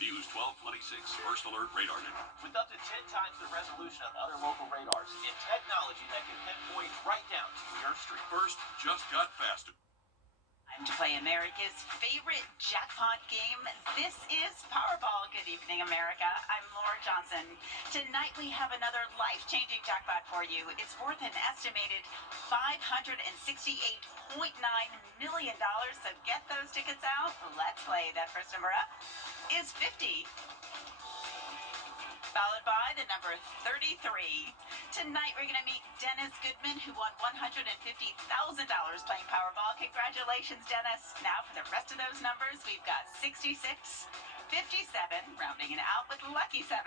The News 1226 First Alert Radar Network. With up to 10 times the resolution of other local radars and technology that can pinpoint right down to your street. First just got faster. Time to play America's favorite jackpot game. This is Powerball. Good evening, America. I'm Laura Johnson. Tonight we have another life-changing jackpot for you. It's worth an estimated $568.9 million. So get those tickets out. Let's play. That first number up is 50. Followed by the number 33. Tonight we're going to meet Dennis Goodman, who won $150,000 playing Powerball. Congratulations, Dennis. Now for the rest of those numbers, we've got 66, 57, rounding it out with lucky 7.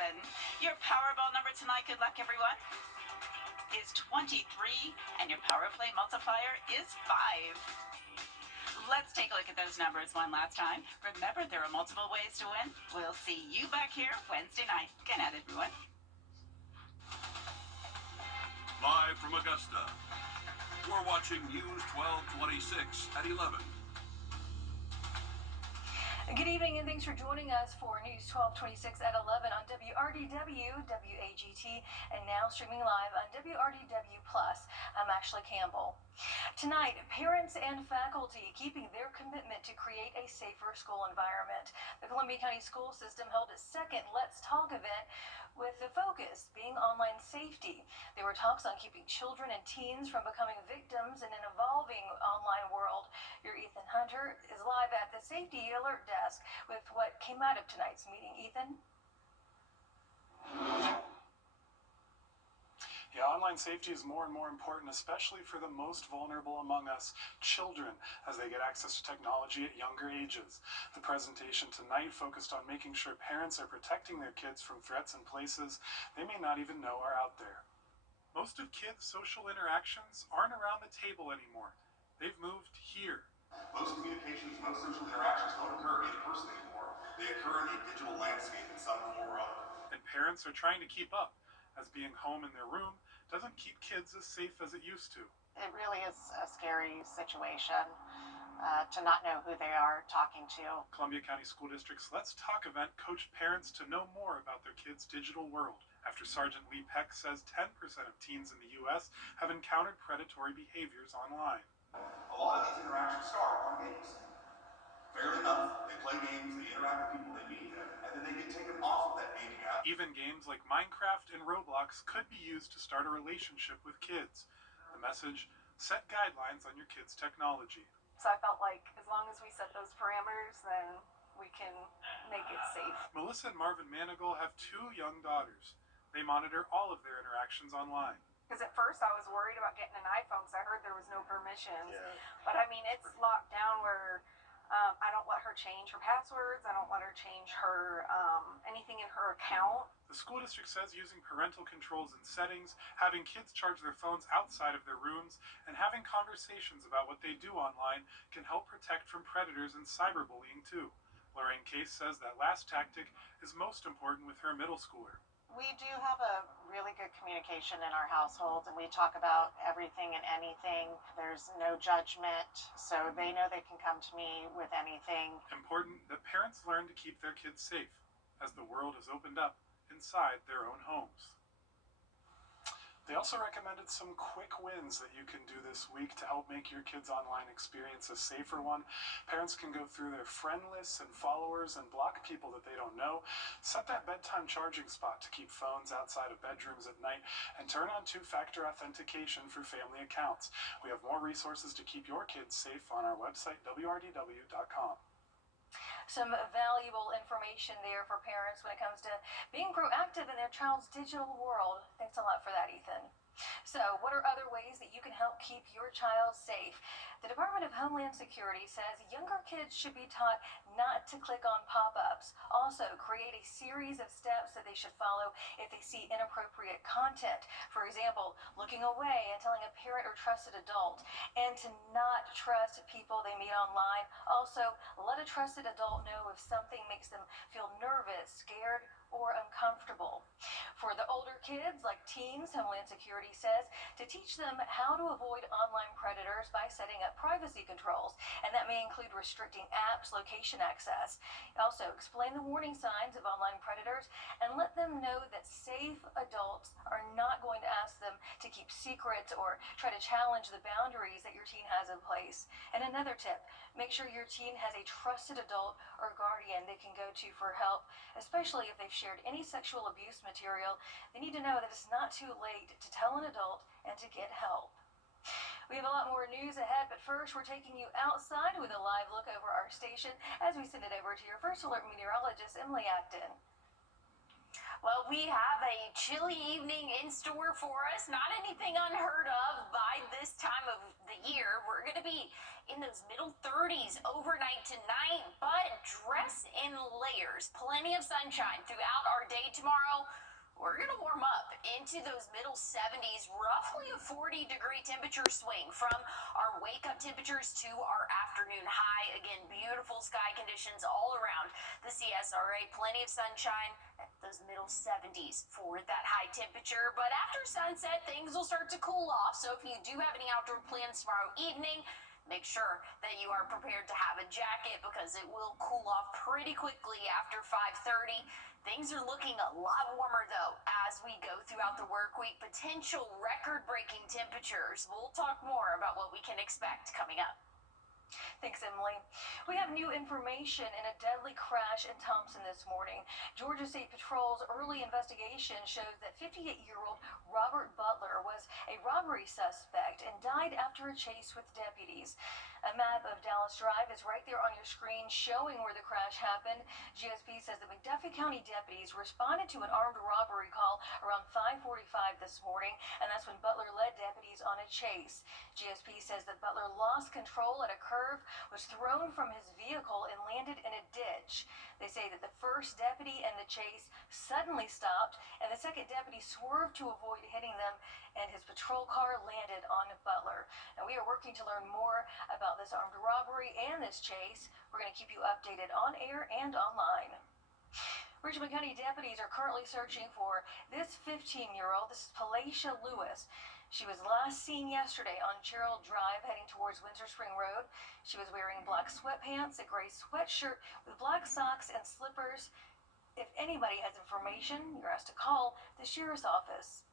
Your Powerball number tonight, good luck everyone, is 23, and your Power Play multiplier is 5. Let's take a look at those numbers one last time. Remember, there are multiple ways to win. We'll see you back here Wednesday night. Good night, everyone. Live from Augusta, we're watching News 1226 at 11. Good evening and thanks for joining us for News 1226 at 11 on WRDW, WAGT, and now streaming live on WRDW+. I'm Ashley Campbell. Tonight, parents and faculty keeping their commitment to create a safer school environment. The Columbia County School System held its second Let's Talk event with the focus being online safety. There were talks on keeping children and teens from becoming victims in an evolving online world. Your Ethan Hunter is live at the Safety Alert Desk with what came out of tonight's meeting. Ethan? Yeah, online safety is more and more important, especially for the most vulnerable among us, children, as they get access to technology at younger ages. The presentation tonight focused on making sure parents are protecting their kids from threats in places they may not even know are out there. Most of kids' social interactions aren't around the table anymore. They've moved here. Most communications, most social interactions don't occur in person anymore. They occur in a digital landscape in some form or other. And parents are trying to keep up, as being home in their room doesn't keep kids as safe as it used to. It really is a scary situation to not know who they are talking to. Columbia County School District's Let's Talk event coached parents to know more about their kids' digital world, after Sergeant Lee Peck says 10% of teens in the U.S. have encountered predatory behaviors online. A lot of these interactions start on games. Fairly enough, they play games, they interact with people they meet, and then they get taken off of that gaming app. Even games like Minecraft and Roblox could be used to start a relationship with kids. The message: set guidelines on your kids' technology. So I felt like as long as we set those parameters, then we can make it safe. Melissa and Marvin Manigal have 2 young daughters. They monitor all of their interactions online. Because at first I was worried about getting an iPhone because I heard there was no permissions. Yeah. But I mean, it's locked down where I don't let her change her passwords. I don't let her change her anything in her account. The school district says using parental controls and settings, having kids charge their phones outside of their rooms, and having conversations about what they do online can help protect from predators and cyberbullying too. Lorraine Case says that last tactic is most important with her middle schooler. We do have a really good communication in our household, and we talk about everything and anything. There's no judgment, so they know they can come to me with anything. Important that parents learn to keep their kids safe as the world has opened up inside their own homes. They also recommended some quick wins that you can do this week to help make your kids' online experience a safer one. Parents can go through their friend lists and followers and block people that they don't know. Set that bedtime charging spot to keep phones outside of bedrooms at night, and turn on 2-factor authentication for family accounts. We have more resources to keep your kids safe on our website, wrdw.com. Some valuable information there for parents when it comes to being proactive in their child's digital world. Thanks a lot for that, Ethan. So, what are other ways that you can help keep your child safe? The Department of Homeland Security says younger kids should be taught not to click on pop-ups. Also, create a series of steps that they should follow if they see inappropriate content. For example, looking away and telling a parent or trusted adult, and to not trust people they meet online. Also, let a trusted adult know if something makes them feel nervous, scared, or uncomfortable. For the older kids, like teens, Homeland Security says to teach them how to avoid online predators by setting up privacy controls, and that may include restricting apps, location access. Also, explain the warning signs of online predators and let them know that safe adults are not going to ask them to keep secrets or try to challenge the boundaries that your teen has in place. And another tip, make sure your teen has a trusted adult or guardian they can go to for help, especially if they've shared any sexual abuse material. They need to know that it's not too late to tell an adult and to get help. We have a lot more news ahead, but first we're taking you outside with a live look over our station as we send it over to your First Alert meteorologist, Emily Acton. Well, we have a chilly evening in store for us. Not anything unheard of by this time of the year. We're going to be in those middle 30s overnight tonight, but dress in layers. Plenty of sunshine throughout our day tomorrow. We're going to warm up into those middle 70s, roughly a 40-degree temperature swing from our wake-up temperatures to our afternoon high. Again, beautiful sky conditions all around the CSRA. Plenty of sunshine at those middle 70s for that high temperature. But after sunset, things will start to cool off. So if you do have any outdoor plans tomorrow evening, make sure that you are prepared to have a jacket because it will cool off pretty quickly after 5:30. Things are looking a lot warmer, though, as we go throughout the work week. Potential record-breaking temperatures. We'll talk more about what we can expect coming up. Thanks, Emily. We have new information in a deadly crash in Thompson this morning. Georgia State Patrol's early investigation shows that 58-year-old Robert Butler was a robbery suspect and died after a chase with deputies. A map of Dallas Drive is right there on your screen showing where the crash happened. GSP says that McDuffie County deputies responded to an armed robbery call around 5:45 this morning, and that's when Butler led deputies on a chase. GSP says that Butler lost control at a curve, was thrown from his vehicle, and landed in a ditch. They say that the first deputy in the chase suddenly stopped, and the second deputy swerved to avoid hitting them, and his patrol car landed on Butler. Now, we are working to learn more about this armed robbery and this chase. We're going to keep you updated on air and online. Richmond County deputies are currently searching for this 15-year-old. This is Palacia Lewis. She was last seen yesterday on Cheryl Drive heading towards Windsor Spring Road. She was wearing black sweatpants, a gray sweatshirt with black socks and slippers. If anybody has information, you're asked to call the sheriff's office.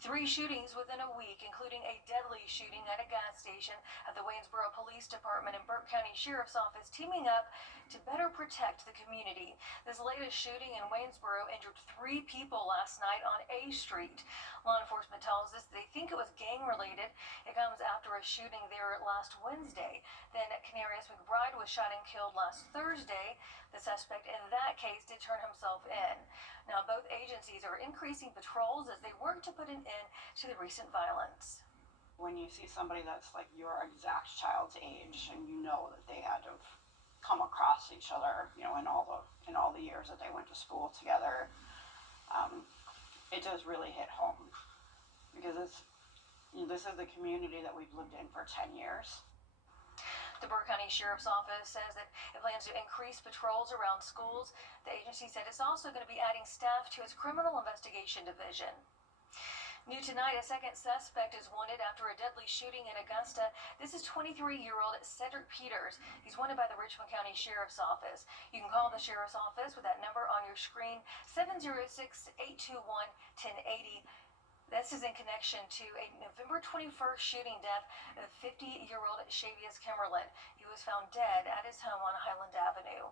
3 shootings within a week, including a deadly shooting at a gas station at the Waynesboro Police Department and Burke County Sheriff's Office teaming up to better protect the community. This latest shooting in Waynesboro injured 3 people last night on A Street. Law enforcement tells us they think it was gang-related. It comes after a shooting there last Wednesday. Then Canarius McBride was shot and killed last Thursday. The suspect in that case did turn himself in. Now, both agencies are increasing patrols as they work to put an end to the recent violence. When you see somebody that's like your exact child's age and you know that they had to have come across each other, you know, in all the years that they went to school together, it does really hit home because this is the community that we've lived in for 10 years. The Burke County Sheriff's Office says that it plans to increase patrols around schools. The agency said it's also going to be adding staff to its Criminal Investigation Division. New tonight, a second suspect is wanted after a deadly shooting in Augusta. This is 23-year-old Cedric Peters. He's wanted by the Richmond County Sheriff's Office. You can call the Sheriff's Office with that number on your screen, 706-821-1080. This is in connection to a November 21st shooting death of 50-year-old Shavius Kimmerlin. He was found dead at his home on Highland Avenue.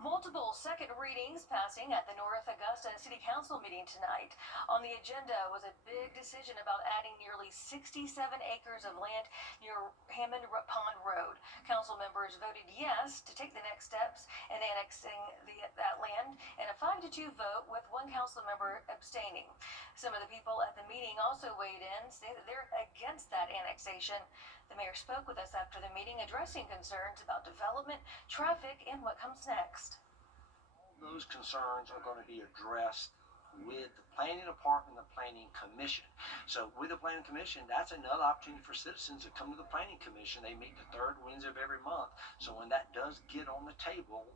Multiple second readings passing at the North Augusta City Council meeting tonight. On the agenda was a big decision about adding nearly 67 acres of land near Hammond Pond Road. Council members voted yes to take the next steps in annexing that land in a 5-2 vote, with one council member abstaining. Some of the people at the meeting also weighed in, say that they're against that annexation. The mayor spoke with us after the meeting, addressing concerns about development, traffic, and what comes next. Those concerns are going to be addressed with the planning department and the planning commission. So with the planning commission, that's another opportunity for citizens to come to the planning commission. They meet the third Wednesday of every month. So when that does get on the table,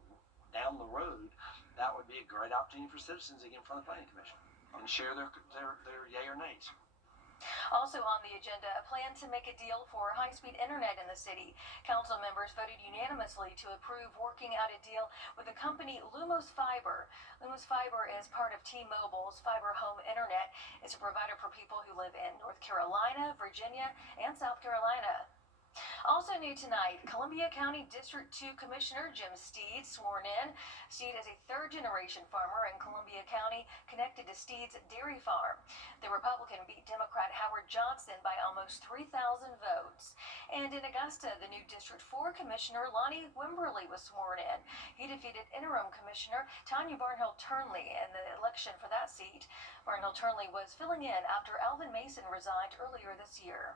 down the road, that would be a great opportunity for citizens to get in front of the Planning Commission and share their yay or nays. Also on the agenda, a plan to make a deal for high-speed internet in the city. Council members voted unanimously to approve working out a deal with the company Lumos Fiber. Lumos Fiber is part of T-Mobile's Fiber Home Internet. It's a provider for people who live in North Carolina, Virginia, and South Carolina. Also new tonight, Columbia County District 2 Commissioner Jim Steed sworn in. Steed is a third-generation farmer in Columbia County connected to Steed's dairy farm. The Republican beat Democrat Howard Johnson by almost 3,000 votes. And in Augusta, the new District 4 Commissioner Lonnie Wimberly was sworn in. He defeated interim Commissioner Tanya Barnhill-Turnley in the election for that seat. Barnhill-Turnley was filling in after Alvin Mason resigned earlier this year.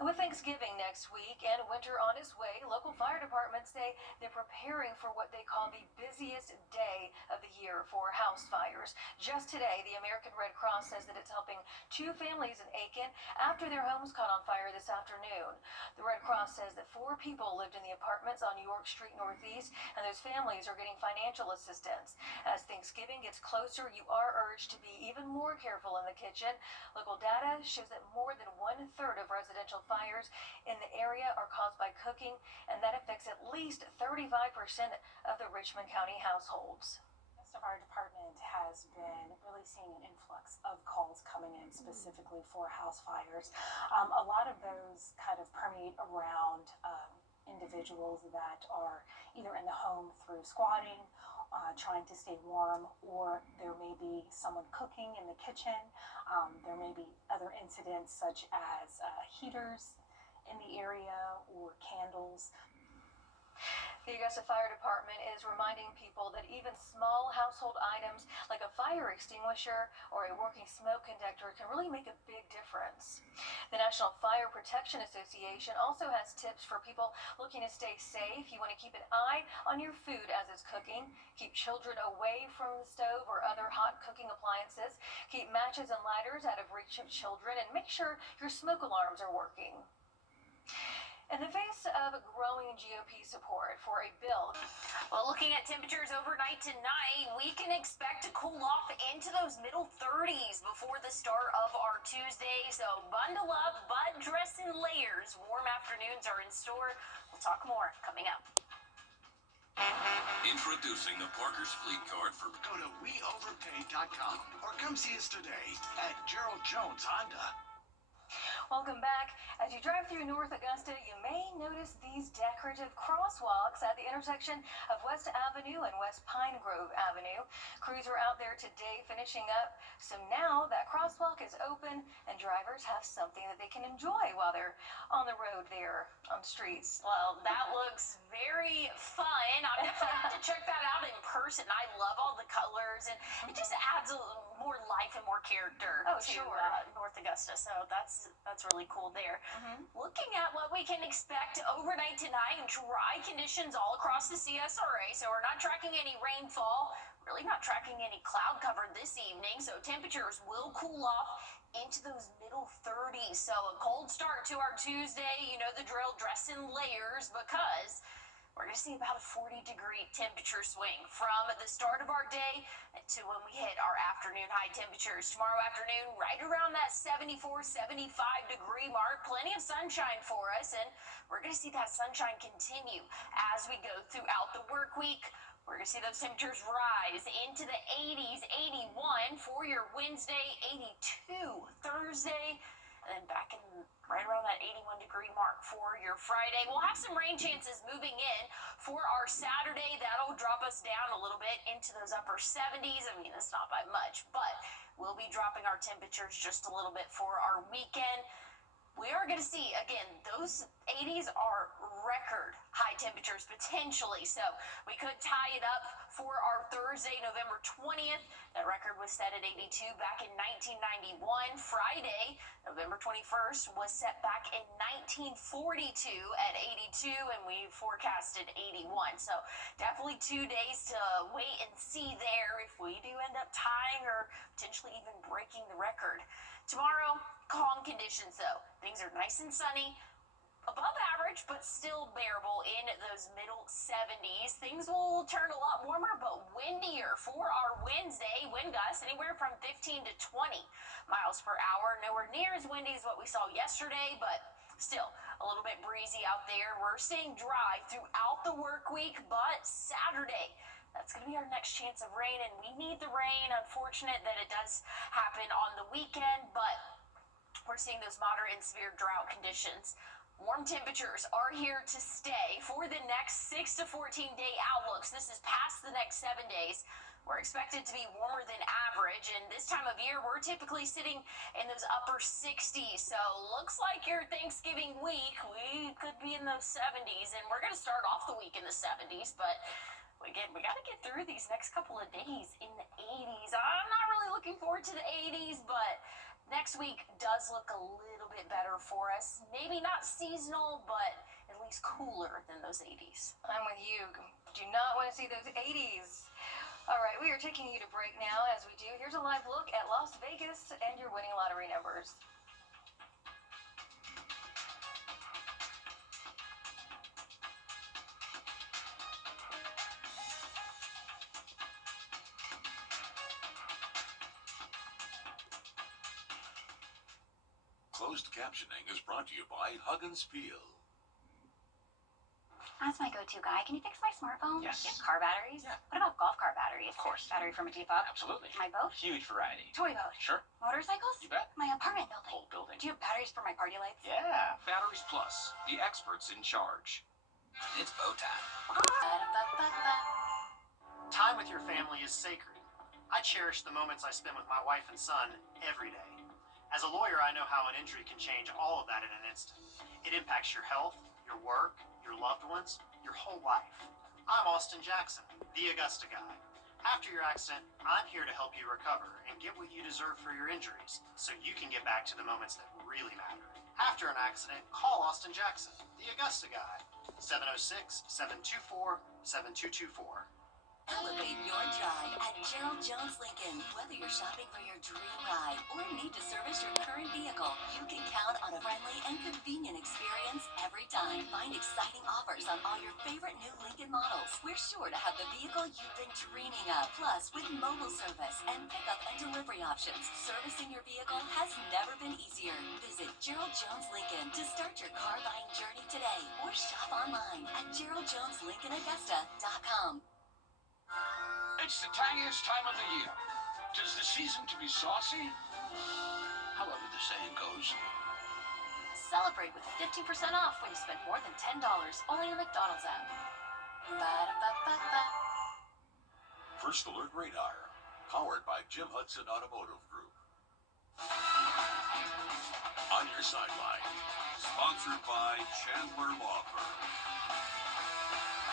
And with Thanksgiving next week and winter on its way, local fire departments say they're preparing for what they call the busiest day of the year for house fires. Just today, the American Red Cross says that it's helping 2 families in Aiken after their homes caught on fire this afternoon. The Red Cross says that 4 people lived in the apartments on York Street Northeast, and those families are getting financial assistance. As Thanksgiving gets closer, you are urged to be even more careful in the kitchen. Local data shows that more than 1/3 of residential fires in the area are caused by cooking, and that affects at least 35% of the Richmond County households. The fire department has been really seeing an influx of calls coming in specifically for house fires. A lot of those kind of permeate around individuals that are either in the home through squatting, trying to stay warm, or there may be someone cooking in the kitchen. There may be other incidents such as heaters in the area or candles. The Augusta Fire Department is reminding people that even small household items like a fire extinguisher or a working smoke conductor can really make a big difference. The National Fire Protection Association also has tips for people looking to stay safe. You want to keep an eye on your food as it's cooking. Keep children away from the stove or other hot cooking appliances. Keep matches and lighters out of reach of children, and make sure your smoke alarms are working. In the face of growing GOP support for a bill. Well, looking at temperatures overnight tonight, we can expect to cool off into those middle 30s before the start of our Tuesday. So bundle up, but dress in layers. Warm afternoons are in store. We'll talk more coming up. Introducing the Parker's Fleet Card for... Go to weoverpay.com or come see us today at Gerald Jones Honda. Welcome back. As you drive through North Augusta, you may notice these decorative crosswalks at the intersection of West Avenue and West Pine Grove Avenue. Crews are out there today finishing up, so now that crosswalk is open and drivers have something that they can enjoy while they're on the road there on streets. Well, that looks very fun. I'm definitely have to check that out in person. I love all the colors, and it just adds a little more life and more character to North Augusta. So that's really cool there. Looking at what we can expect overnight tonight, dry conditions all across the CSRA. So we're not tracking any rainfall, really not tracking any cloud cover this evening. So temperatures will cool off into those middle 30s. So a cold start to our Tuesday. You know the drill, dress in layers, because we're going to see about a 40-degree temperature swing from the start of our day to when we hit our afternoon high temperatures. Tomorrow afternoon, right around that 74, 75-degree mark. Plenty of sunshine for us, and we're going to see that sunshine continue as we go throughout the work week. We're going to see those temperatures rise into the 80s, 81 for your Wednesday, 82 Thursday, and then back in right around that 81-degree mark for your Friday. We'll have some rain chances moving in for our Saturday. That'll drop us down a little bit into those upper 70s. I mean, it's not by much, but we'll be dropping our temperatures just a little bit for our weekend. We are going to see, again, those 80s are record high temperatures potentially, so we could tie it up for our Thursday, November 20th. That record was set at 82 back in 1991. Friday, November 21st, was set back in 1942 at 82, and we forecasted 81. So definitely 2 days to wait and see there if we do end up tying or potentially even breaking the record. Tomorrow, calm conditions though. Things are nice and sunny. above average, but still bearable in those middle 70s. Things will turn a lot warmer, but windier for our Wednesday. Wind gusts anywhere from 15 to 20 miles per hour. Nowhere near as windy as what we saw yesterday, but still a little bit breezy out there. We're staying dry throughout the work week, but Saturday, that's going to be our next chance of rain, and we need the rain. Unfortunate that it does happen on the weekend, but we're seeing those moderate and severe drought conditions. Warm temperatures are here to stay for the next 6 to 14 day outlooks. This is past the next 7 days. We're expected to be warmer than average, and this time of year, we're typically sitting in those upper 60s. So looks like your Thanksgiving week, we could be in those 70s, and we're going to start off the week in the 70s, but again, we got to get through these next couple of days in the 80s. I'm not really looking forward to the 80s, but next week does look a little bit better for us. Maybe not seasonal, but at least cooler than those 80s. I'm with you. Do not want to see those 80s. All right, we are taking you to break now. As we do, here's a live look at Las Vegas and your winning lottery numbers. Closed captioning is brought to you by Huggins Peel. That's my go-to guy. Can you fix my smartphone? Yes. Yeah, car batteries? Yeah. What about golf cart batteries? Of course. Battery from a Depot? Absolutely. My boat? Huge variety. Toy boat? Sure. Motorcycles? You bet. My apartment building? Whole building. Do you have batteries for my party lights? Yeah. Batteries Plus, the experts in charge. It's bow time. Ba-da-ba-ba-ba. Time with your family is sacred. I cherish the moments I spend with my wife and son every day. As a lawyer, I know how an injury can change all of that in an instant. It impacts your health, your work, your loved ones, your whole life. I'm Austin Jackson, the Augusta guy. After your accident, I'm here to help you recover and get what you deserve for your injuries so you can get back to the moments that really matter. After an accident, call Austin Jackson, the Augusta guy. 706-724-7224. Elevate your drive at Gerald Jones Lincoln. Whether you're shopping for your dream ride or need to service your current vehicle, you can count on a friendly and convenient experience every time. Find exciting offers on all your favorite new Lincoln models. We're sure to have the vehicle you've been dreaming of. Plus, with mobile service and pickup and delivery options, servicing your vehicle has never been easier. Visit Gerald Jones Lincoln to start your car buying journey today or shop online at GeraldJonesLincolnAugusta.com. It's the tangiest time of the year. 'Tis the season to be saucy. However the saying goes. Celebrate with 15% off when you spend more than $10 only on the McDonald's app. Ba-da-ba-ba-ba. First Alert Radar, powered by Jim Hudson Automotive Group. On your sideline, sponsored by Chandler Law Firm.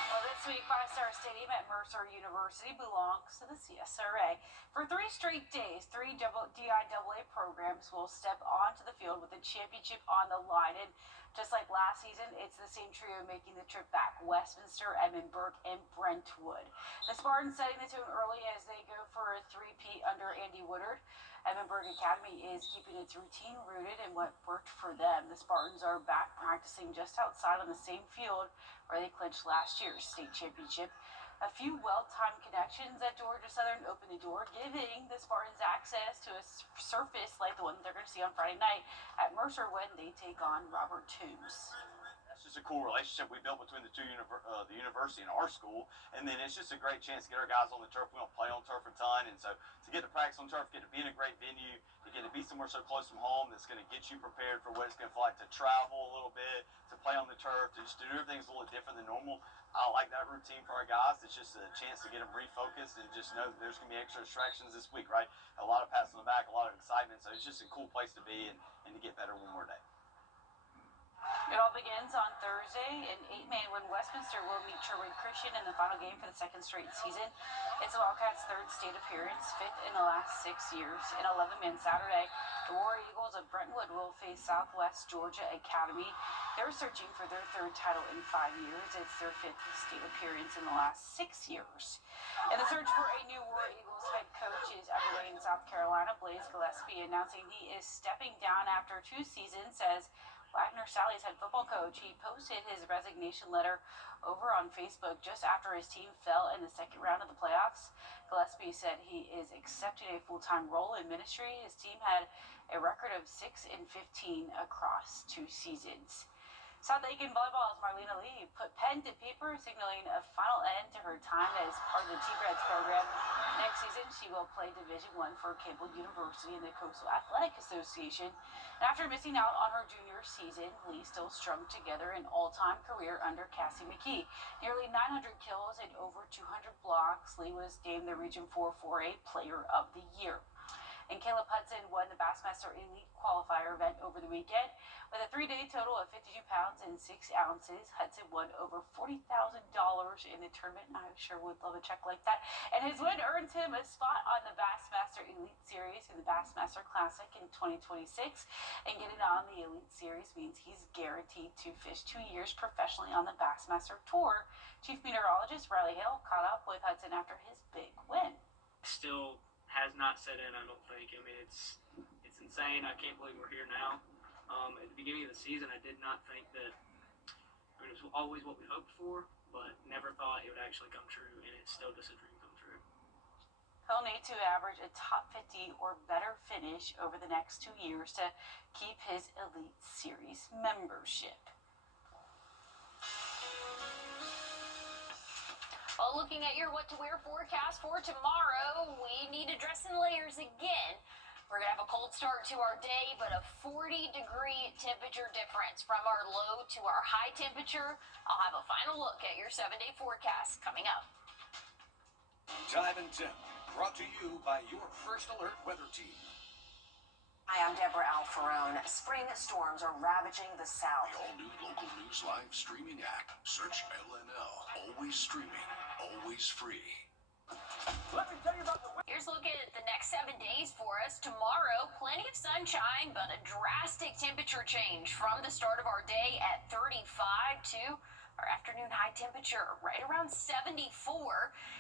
Well, this week, Five Star Stadium at Mercer University belongs to the CSRA. For 3 straight days, 3 DIAA programs will step onto the field with the championship on the line. And just like last season, it's the same trio making the trip back: Westminster, Edmundburg, and Brentwood. The Spartans setting the tone early as they go for a three-peat under Andy Woodard. Edmundburg Academy is keeping its routine rooted in what worked for them. The Spartans are back practicing just outside on the same field where they clinched last year's state championship. A few well-timed connections at Georgia Southern opened the door, giving the Spartans access to a surface like the one they're going to see on Friday night at Mercer when they take on Robert Toombs. That's just a cool relationship we built between the the university and our school, and then it's just a great chance to get our guys on the turf. We don't play on turf a ton, and so to get to practice on turf, get to be in a great venue, to get to be somewhere so close from home that's going to get you prepared for what it's going to feel like to travel a little bit, to play on the turf, to just do everything's a little different than normal. I like that routine for our guys. It's just a chance to get them refocused and just know that there's going to be extra distractions this week, right? A lot of pats on the back, a lot of excitement, so it's just a cool place to be and to get better one more day. It all begins on Thursday. An 8-man when Westminster will meet Sherwood Christian in the final game for the second straight season. It's the Wildcats' 3rd state appearance, 5th in the last 6 years. An 11-man Saturday, the War Eagles of Brentwood will face Southwest Georgia Academy. They're searching for their 3rd title in 5 years. It's their 5th state appearance in the last 6 years. And the search for a new War Eagles head coach is underway in South Carolina. Blaise Gillespie announcing he is stepping down after 2 seasons as Wagner Sally's head football coach. He posted his resignation letter over on Facebook just after his team fell in the second round of the playoffs. Gillespie said he is accepting a full-time role in ministry. His team had a record of 6-15 across 2 seasons. South Aiken Volleyball's Marlena Lee put pen to paper, signaling a final end to her time as part of the T-Reds program. Next season, she will play Division I for Campbell University in the Coastal Athletic Association. And after missing out on her junior season, Lee still strung together an all-time career under Cassie McKee. Nearly 900 kills and over 200 blocks, Lee was named the Region 4 4A Player of the Year. And Caleb Hudson won the Bassmaster Elite Qualifier event over the weekend. With a 3-day total of 52 pounds and 6 ounces, Hudson won over $40,000 in the tournament. I sure would love a check like that. And his win earns him a spot on the Bassmaster Elite Series in the Bassmaster Classic in 2026. And getting on the Elite Series means he's guaranteed to fish 2 years professionally on the Bassmaster Tour. Chief Meteorologist Riley Hill caught up with Hudson after his big win. Still has not set in, I don't think. I mean, it's insane. I can't believe we're here now. At the beginning of the season, I did not think that, I mean, it was always what we hoped for, but never thought it would actually come true, and it's still just a dream come true. He'll need to average a top 50 or better finish over the next 2 years to keep his Elite Series membership. Well, looking at your what to wear forecast for tomorrow, we need to dress in layers again. We're going to have a cold start to our day, but a 40-degree temperature difference from our low to our high temperature. I'll have a final look at your 7-day forecast coming up. Time and Temp, brought to you by your First Alert weather team. Hi, I'm Deborah Alfarone. Spring storms are ravaging the South. The all-new local news live streaming app. Search LNL. Always streaming, always free. Let me tell you about the Here's a look at the next 7 days for us. Tomorrow, plenty of sunshine, but a drastic temperature change from the start of our day at 35 to our afternoon high temperature right around 74,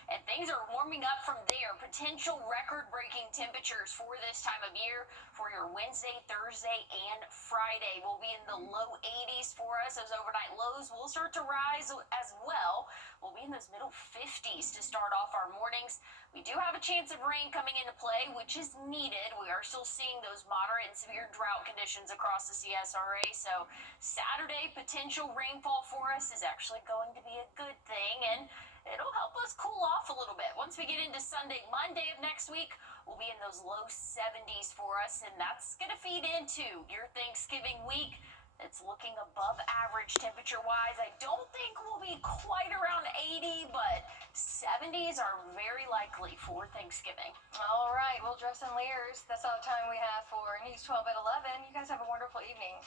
and things are warming up from there. Potential record-breaking temperatures for this time of year for your Wednesday, Thursday, and Friday. Will be in the low 80s for us. Those overnight lows will start to rise as well. We'll be in those middle 50s to start off our mornings. We do have a chance of rain coming into play, which is needed. We are still seeing those moderate and severe drought conditions across the CSRA, so Saturday potential rainfall for us is actually going to be a good thing, and it'll help us cool off a little bit. Once we get into Sunday, Monday of next week, we'll be in those low 70s for us, and that's going to feed into your Thanksgiving week. It's looking above average temperature-wise. I don't think we'll be quite around 80, but 70s are very likely for Thanksgiving. All right, we'll dress in layers. That's all the time we have for News 12 at 11. You guys have a wonderful evening.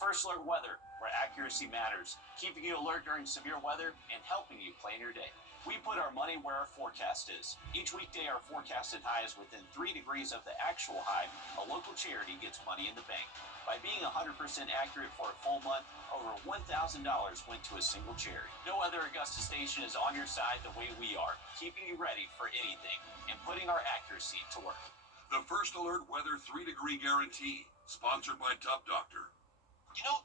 First Alert Weather, where accuracy matters, keeping you alert during severe weather and helping you plan your day. We put our money where our forecast is. Each weekday, our forecasted high is within 3 degrees of the actual high. A local charity gets money in the bank. By being 100% accurate for a full month, over $1,000 went to a single charity. No other Augusta station is on your side the way we are, keeping you ready for anything and putting our accuracy to work. The First Alert Weather 3-degree guarantee, sponsored by Top Doctor. You know,